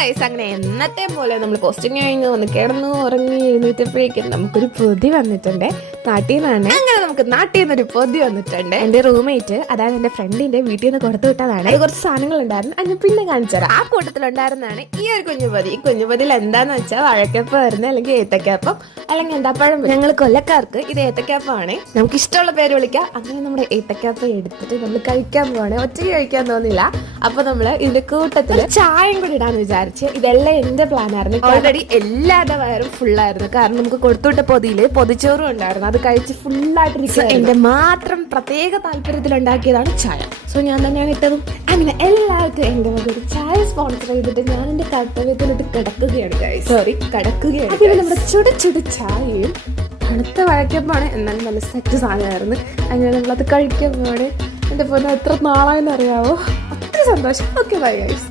Guys, അങ്ങനെ എന്നത്തെ പോലെ നമ്മൾ പോസ്റ്റിംഗ് കഴിഞ്ഞ് വന്ന് കിടന്നു ഉറങ്ങി എഴുന്നേറ്റപ്പോഴേക്കും നമുക്കൊരു പൊതി വന്നിട്ടുണ്ട് നാട്ടിൽ നിന്നാണ്. അങ്ങനെ നമുക്ക് നാട്ടിൽ നിന്നൊരു പൊതി വന്നിട്ടുണ്ട്. എന്റെ റൂംമേറ്റ്, അതായത് എന്റെ ഫ്രണ്ടിന്റെ വീട്ടിൽ നിന്ന് കൊടുത്തു വിട്ടതാണ്. അത് കുറച്ച് സാധനങ്ങൾ ഉണ്ടായിരുന്നു, അത് പിന്നെ കാണിച്ചു തരാം. ആ കൂട്ടത്തിലുണ്ടായിരുന്നതാണ് ഈ ഒരു കുഞ്ഞുപൊതി. ഈ കുഞ്ഞുപൊതിയിൽ എന്താന്ന് വെച്ചാൽ വാഴക്കപ്പം ആയിരുന്നു, അല്ലെങ്കിൽ ഏത്തക്കാപ്പം, അല്ലെങ്കിൽ എന്താപ്പഴം. ഞങ്ങൾ കൊല്ലക്കാർക്ക് ഇത് ഏത്തക്കാപ്പമാണ്. നമുക്ക് ഇഷ്ടമുള്ള പേര് വിളിക്കാം. അങ്ങനെ നമ്മുടെ ഏത്തക്കാപ്പം എടുത്തിട്ട് നമ്മൾ കഴിക്കാൻ പോവാണ്. ഒറ്റയ്ക്ക് കഴിക്കാൻ തോന്നില്ല. അപ്പൊ നമ്മള് ഇതിന്റെ കൂട്ടത്തിൽ ചായയും കൂടി ഇടാന്ന് വിചാരിച്ച്. ഇതെല്ലാം എന്റെ പ്ലാൻ ആയിരുന്നു. ഓൾറെഡി എല്ലാവരുടെ വയറും ഫുള്ളായിരുന്നു. കാരണം നമുക്ക് കൊടുത്തുവിട്ട പൊതിയില് പൊതിച്ചോറും ഉണ്ടായിരുന്നു. അത് കഴിച്ച് ഫുള്ളായിട്ടിരിക്കുക. എന്റെ മാത്രം പ്രത്യേക താല്പര്യത്തിൽ ഉണ്ടാക്കിയതാണ് ചായ. സോ ഞാൻ തന്നെയാണ് ഇട്ടതും. അങ്ങനെ എല്ലാവർക്കും എന്റെ വക ഒരു ചായ സ്പോൺസർ ചെയ്തിട്ട് ഞാൻ എന്റെ കർത്തവ്യത്തിലിട്ട് കിടക്കുകയാണ്. കിടക്കുകയാണ്. അതിൽ നമ്മുടെ ചുട ചായയും തണുത്ത വഴക്കപ്പാണ്. എന്നാലും നല്ല സെറ്റ് സാധനമായിരുന്നു. അങ്ങനെ നമ്മളത് കഴിക്കാൻ പോവാണ്. എന്റെ പോലെ എത്ര നാളായെന്ന് അറിയാവോ. ഒത്തിരി സന്തോഷം. Okay, bye guys.